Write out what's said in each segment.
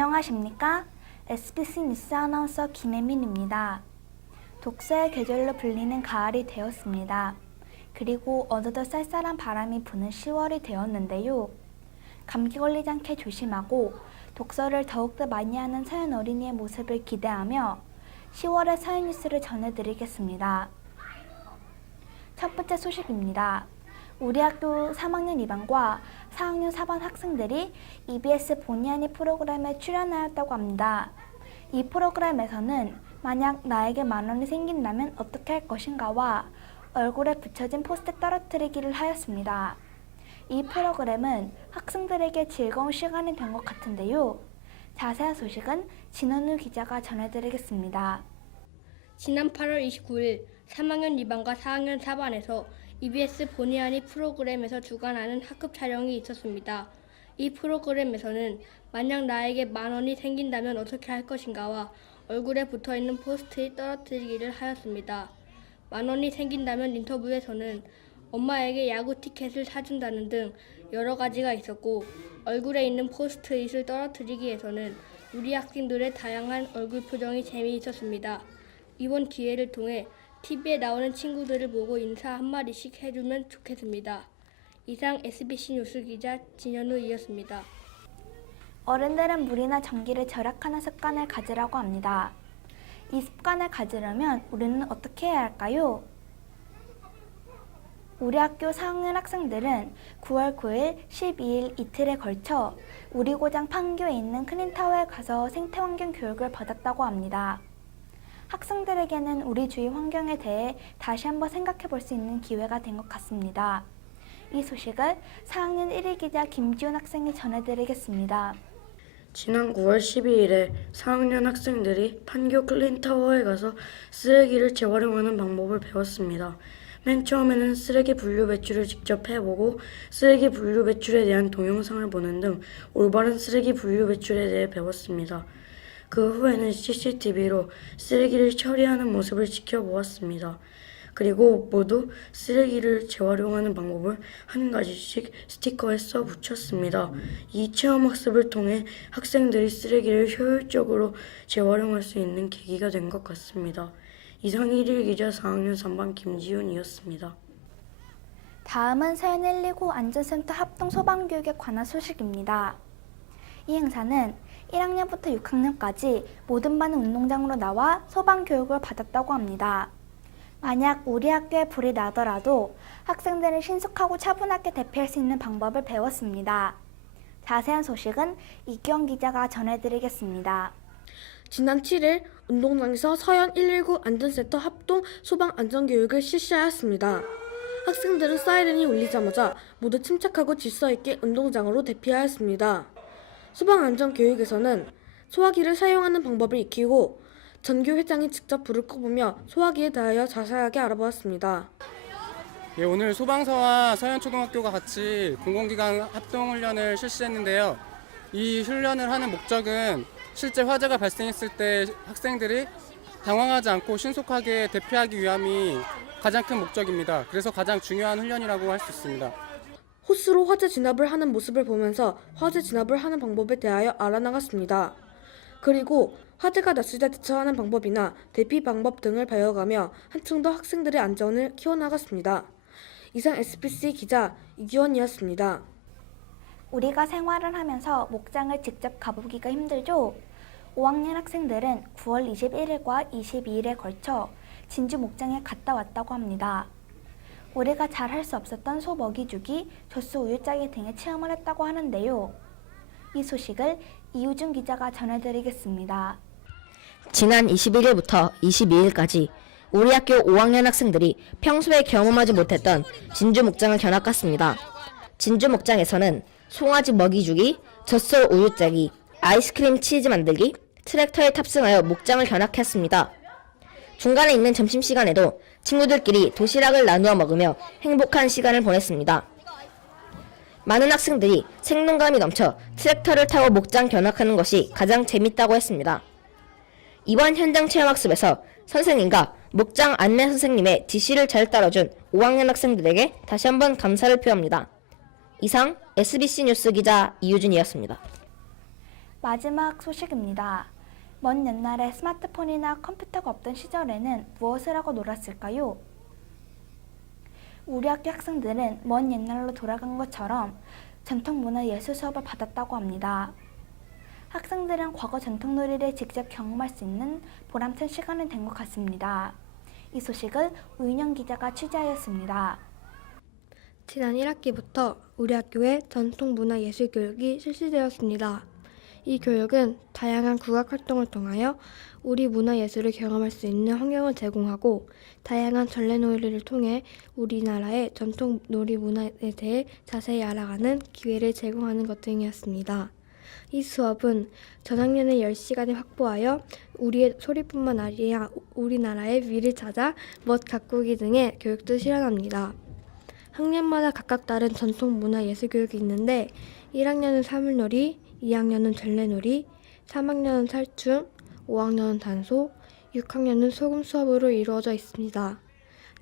안녕하십니까? SBC 뉴스 아나운서 김혜민입니다. 독서의 계절로 불리는 가을이 되었습니다. 그리고 어느덧 쌀쌀한 바람이 부는 10월이 되었는데요. 감기 걸리지 않게 조심하고 독서를 더욱더 많이 하는 서현 어린이의 모습을 기대하며 10월의 서현 뉴스를 전해드리겠습니다. 첫 번째 소식입니다. 우리 학교 3학년 2반과 4학년 4반 학생들이 EBS 본의 아닌 프로그램에 출연하였다고 합니다. 이 프로그램에서는 만약 나에게 10,000원이 생긴다면 어떻게 할 것인가와 얼굴에 붙여진 포스트잇 떨어뜨리기를 하였습니다. 이 프로그램은 학생들에게 즐거운 시간이 된 것 같은데요. 자세한 소식은 진원우 기자가 전해드리겠습니다. 지난 8월 29일 3학년 2반과 4학년 4반에서 EBS 본의 아닌 프로그램에서 주관하는 학급 촬영이 있었습니다. 이 프로그램에서는 만약 나에게 10,000원이 생긴다면 어떻게 할 것인가와 얼굴에 붙어있는 포스트잇 떨어뜨리기를 하였습니다. 10,000원이 생긴다면 인터뷰에서는 엄마에게 야구 티켓을 사준다는 등 여러 가지가 있었고, 얼굴에 있는 포스트잇을 떨어뜨리기에서는 우리 학생들의 다양한 얼굴 표정이 재미있었습니다. 이번 기회를 통해 TV에 나오는 친구들을 보고 인사 한마디씩 해주면 좋겠습니다. 이상 SBC 뉴스 기자 진현우이었습니다. 어른들은 물이나 전기를 절약하는 습관을 가지라고 합니다. 이 습관을 가지려면 우리는 어떻게 해야 할까요? 우리 학교 4학년 학생들은 9월 9일, 12일 이틀에 걸쳐 우리 고장 판교에 있는 클린타워에 가서 생태환경 교육을 받았다고 합니다. 학생들에게는 우리 주위 환경에 대해 다시 한번 생각해 볼 수 있는 기회가 된 것 같습니다. 이 소식을 4학년 1위 기자 김지훈 학생이 전해드리겠습니다. 지난 9월 12일에 4학년 학생들이 판교 클린타워에 가서 쓰레기를 재활용하는 방법을 배웠습니다. 맨 처음에는 쓰레기 분류 배출을 직접 해보고 쓰레기 분류 배출에 대한 동영상을 보는 등 올바른 쓰레기 분류 배출에 대해 배웠습니다. 그 후에는 CCTV로 쓰레기를 처리하는 모습을 지켜보았습니다. 그리고 모두 쓰레기를 재활용하는 방법을 한 가지씩 스티커에 써 붙였습니다. 이 체험학습을 통해 학생들이 쓰레기를 효율적으로 재활용할 수 있는 계기가 된 것 같습니다. 이상 1일 기자 4학년 3반 김지훈이었습니다. 다음은 서현 119 안전센터 합동 소방교육에 관한 소식입니다. 이 행사는 1학년부터 6학년까지 모든 반은 운동장으로 나와 소방교육을 받았다고 합니다. 만약 우리 학교에 불이 나더라도 학생들은 신속하고 차분하게 대피할 수 있는 방법을 배웠습니다. 자세한 소식은 이기영 기자가 전해드리겠습니다. 지난 7일 운동장에서 서현 119 안전센터 합동 소방 안전교육을 실시하였습니다. 학생들은 사이렌이 울리자마자 모두 침착하고 질서 있게 운동장으로 대피하였습니다. 소방 안전교육에서는 소화기를 사용하는 방법을 익히고 전교 회장이 직접 불을 꺼보며 소화기에 대하여 자세하게 알아보았습니다. 오늘 소방서와 서현초등학교가 같이 공공기관 합동훈련을 실시했는데요. 이 훈련을 하는 목적은 실제 화재가 발생했을 때 학생들이 당황하지 않고 신속하게 대피하기 위함이 가장 큰 목적입니다. 그래서 가장 중요한 훈련이라고 할 수 있습니다. 호스로 화재 진압을 하는 모습을 보면서 화재 진압을 하는 방법에 대하여 알아나갔습니다. 그리고 화재가 났을 때 대처하는 방법이나 대피 방법 등을 배워가며 한층 더 학생들의 안전을 키워나갔습니다. 이상 SBC 기자 이규원이었습니다. 우리가 생활을 하면서 목장을 직접 가보기가 힘들죠? 5학년 학생들은 9월 21일과 22일에 걸쳐 진주 목장에 갔다 왔다고 합니다. 우리가 잘 할 수 없었던 소 먹이 주기, 젖소 우유 짜기 등의 체험을 했다고 하는데요. 이 소식을 이우준 기자가 전해드리겠습니다. 지난 21일부터 22일까지 우리 학교 5학년 학생들이 평소에 경험하지 못했던 진주 목장을 견학갔습니다. 진주 목장에서는 송아지 먹이 주기, 젖소 우유 짜기, 아이스크림 치즈 만들기, 트랙터에 탑승하여 목장을 견학했습니다. 중간에 있는 점심시간에도 친구들끼리 도시락을 나누어 먹으며 행복한 시간을 보냈습니다. 많은 학생들이 생동감이 넘쳐 트랙터를 타고 목장 견학하는 것이 가장 재밌다고 했습니다. 이번 현장 체험학습에서 선생님과 목장 안내 선생님의 지시를 잘 따라준 5학년 학생들에게 다시 한번 감사를 표합니다. 이상 SBC 뉴스 기자 이유준이었습니다. 마지막 소식입니다. 먼 옛날에 스마트폰이나 컴퓨터가 없던 시절에는 무엇을 하고 놀았을까요? 우리 학교 학생들은 먼 옛날로 돌아간 것처럼 전통문화예술 수업을 받았다고 합니다. 학생들은 과거 전통놀이를 직접 경험할 수 있는 보람찬 시간이 된 것 같습니다. 이 소식을 우인영 기자가 취재하였습니다. 지난 1학기부터 우리 학교에 전통문화예술교육이 실시되었습니다. 이 교육은 다양한 국악활동을 통하여 우리 문화예술을 경험할 수 있는 환경을 제공하고 다양한 전래놀이를 통해 우리나라의 전통놀이 문화에 대해 자세히 알아가는 기회를 제공하는 것 등이었습니다. 이 수업은 전학년의 10시간을 확보하여 우리의 소리뿐만 아니라 우리나라의 위를 찾아 멋 가꾸기 등의 교육도 실현합니다. 학년마다 각각 다른 전통문화예술교육이 있는데 1학년은 사물놀이, 2학년은 전래놀이, 3학년은 탈춤, 5학년은 단소, 6학년은 소금 수업으로 이루어져 있습니다.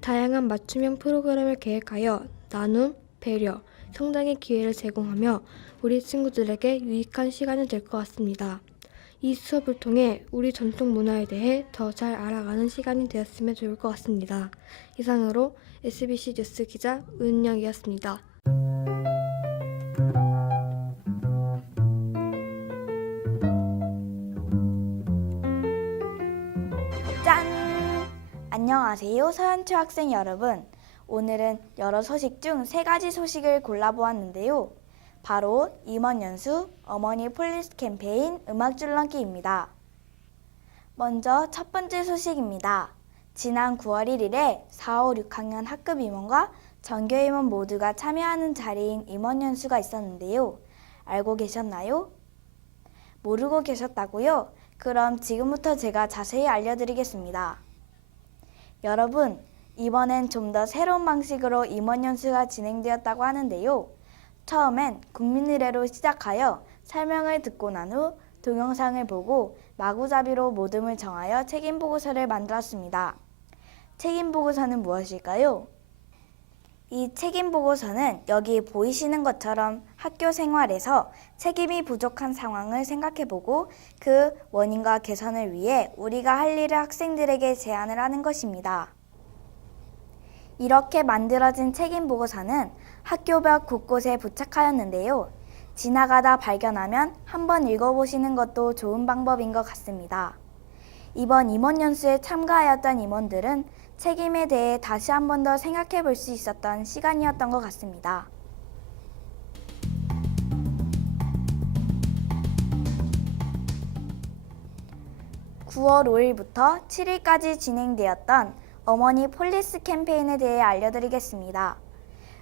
다양한 맞춤형 프로그램을 계획하여 나눔, 배려, 성장의 기회를 제공하며 우리 친구들에게 유익한 시간이 될 것 같습니다. 이 수업을 통해 우리 전통 문화에 대해 더 잘 알아가는 시간이 되었으면 좋을 것 같습니다. 이상으로 SBC 뉴스 기자 은영이었습니다. 짠! 안녕하세요, 서현초 학생 여러분. 오늘은 여러 소식 중 3가지 소식을 골라보았는데요. 바로 임원 연수, 어머니 폴리스 캠페인, 음악 줄넘기입니다. 먼저 첫 번째 소식입니다. 지난 9월 1일에 4, 5, 6학년 학급 임원과 전교 임원 모두가 참여하는 자리인 임원 연수가 있었는데요. 알고 계셨나요? 모르고 계셨다고요? 그럼 지금부터 제가 자세히 알려드리겠습니다. 여러분, 이번엔 좀 더 새로운 방식으로 임원 연수가 진행되었다고 하는데요. 처음엔 국민의례로 시작하여 설명을 듣고 난 후 동영상을 보고 마구잡이로 모둠을 정하여 책임보고서를 만들었습니다. 책임보고서는 무엇일까요? 이 책임보고서는 여기 보이시는 것처럼 학교 생활에서 책임이 부족한 상황을 생각해보고 그 원인과 개선을 위해 우리가 할 일을 학생들에게 제안을 하는 것입니다. 이렇게 만들어진 책임보고서는 학교벽 곳곳에 부착하였는데요. 지나가다 발견하면 한번 읽어보시는 것도 좋은 방법인 것 같습니다. 이번 임원 연수에 참가하였던 임원들은 책임에 대해 다시 한 번 더 생각해 볼 수 있었던 시간이었던 것 같습니다. (9월 5일부터 7일까지) 진행되었던 어머니 폴리스 캠페인에 대해 알려드리겠습니다.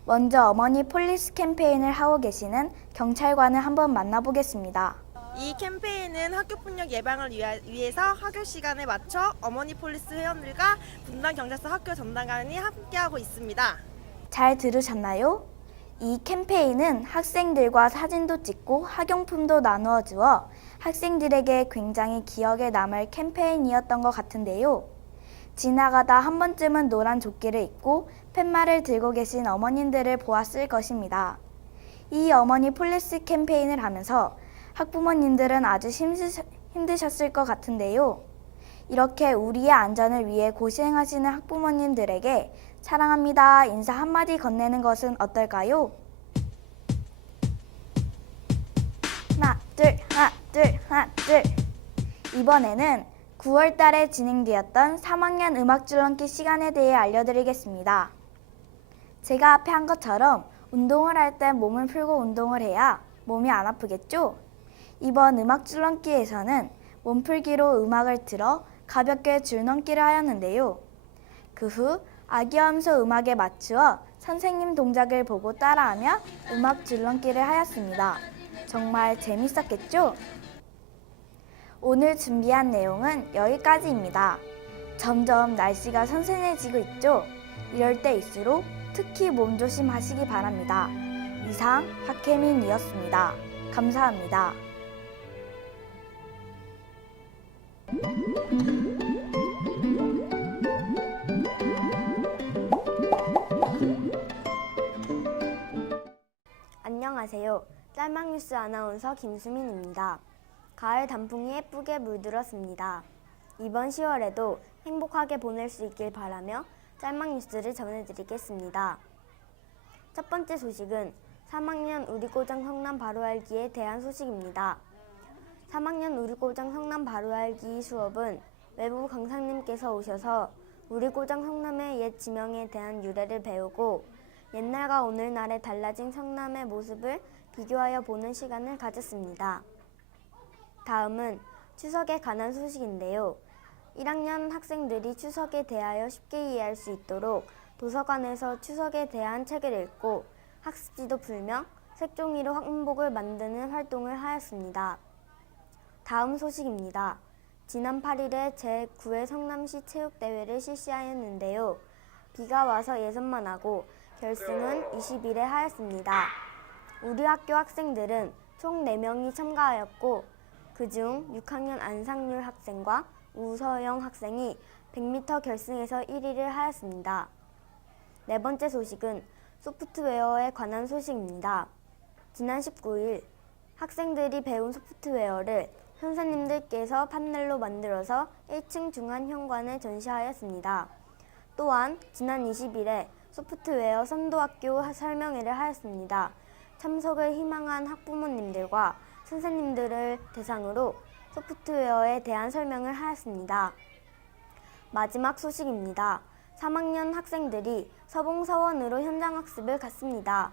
먼저 어머니 폴리스 캠페인을 하고 계시는 경찰관을 한번 만나보겠습니다. 이 캠페인은 학교폭력 예방을 위해서 학교 시간에 맞춰 어머니 폴리스 회원들과 분당 경찰서 학교 전담관이 함께하고 있습니다. 잘 들으셨나요? 이 캠페인은 학생들과 사진도 찍고 학용품도 나누어 주어 학생들에게 굉장히 기억에 남을 캠페인이었던 것 같은데요. 지나가다 한 번쯤은 노란 조끼를 입고 팻말을 들고 계신 어머님들을 보았을 것입니다. 이 어머니 폴리스 캠페인을 하면서 학부모님들은 아주 힘드셨을 것 같은데요. 이렇게 우리의 안전을 위해 고생하시는 학부모님들에게 사랑합니다 인사 한마디 건네는 것은 어떨까요? 하나, 둘, 하나, 둘, 하나, 둘. 이번에는 9월 달에 진행되었던 3학년 음악 줄넘기 시간에 대해 알려드리겠습니다. 제가 앞에 한 것처럼 운동을 할 때 몸을 풀고 운동을 해야 몸이 안 아프겠죠? 이번 음악 줄넘기에서는 몸풀기로 음악을 틀어 가볍게 줄넘기를 하였는데요. 그 후 아기암소 음악에 맞추어 선생님 동작을 보고 따라하며 음악 줄넘기를 하였습니다. 정말 재밌었겠죠? 오늘 준비한 내용은 여기까지입니다. 점점 날씨가 선선해지고 있죠? 이럴 때일수록 특히 몸조심하시기 바랍니다. 이상 박혜민이었습니다. 감사합니다. 안녕하세요. 짤막뉴스 아나운서 김수민입니다. 가을 단풍이 예쁘게 물들었습니다. 이번 10월에도 행복하게 보낼 수 있길 바라며 짤막 뉴스를 전해드리겠습니다. 첫 번째 소식은 3학년 우리고장 성남 바로알기에 대한 소식입니다. 3학년 우리고장 성남 바로알기 수업은 외부 강사님께서 오셔서 우리고장 성남의 옛 지명에 대한 유래를 배우고 옛날과 오늘날의 달라진 성남의 모습을 비교하여 보는 시간을 가졌습니다. 다음은 추석에 관한 소식인데요. 1학년 학생들이 추석에 대하여 쉽게 이해할 수 있도록 도서관에서 추석에 대한 책을 읽고 학습지도 풀며 색종이로 한복을 만드는 활동을 하였습니다. 다음 소식입니다. 지난 8일에 제9회 성남시 체육대회를 실시하였는데요. 비가 와서 예선만 하고 결승은 20일에 하였습니다. 우리 학교 학생들은 총 4명이 참가하였고 그중 6학년 안상률 학생과 우서영 학생이 100m 결승에서 1위를 하였습니다. 네 번째 소식은 소프트웨어에 관한 소식입니다. 지난 19일 학생들이 배운 소프트웨어를 선생님들께서 판넬로 만들어서 1층 중앙 현관에 전시하였습니다. 또한 지난 20일에 소프트웨어 선도학교 설명회를 하였습니다. 참석을 희망한 학부모님들과 선생님들을 대상으로 소프트웨어에 대한 설명을 하였습니다. 마지막 소식입니다. 3학년 학생들이 서봉서원으로 현장학습을 갔습니다.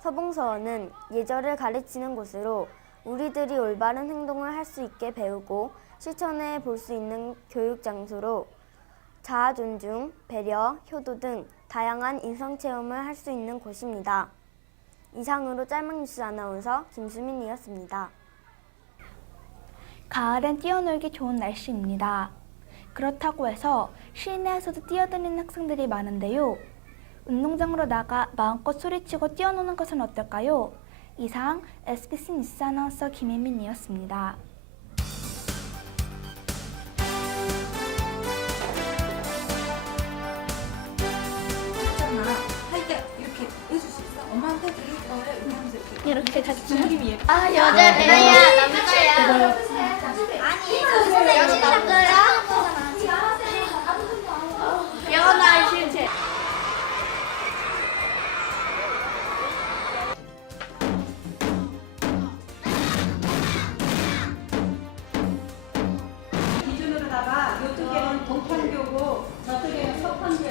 서봉서원은 예절을 가르치는 곳으로 우리들이 올바른 행동을 할 수 있게 배우고 실천해 볼 수 있는 교육 장소로 자아 존중, 배려, 효도 등 다양한 인성 체험을 할 수 있는 곳입니다. 이상으로 짤막 뉴스 아나운서 김수민이었습니다. 가을엔 뛰어놀기 좋은 날씨입니다. 그렇다고 해서 실내에서도 뛰어다니는 학생들이 많은데요. 운동장으로 나가 마음껏 소리치고 뛰어노는 것은 어떨까요? 이상 SBC 뉴스 아나운서 김혜민이었습니다. 이렇게 같이 여자야 남자야 아니 선생님 남자야 영원한 실체 기준으로다가 이쪽에는 동판교고 저쪽에는 서판교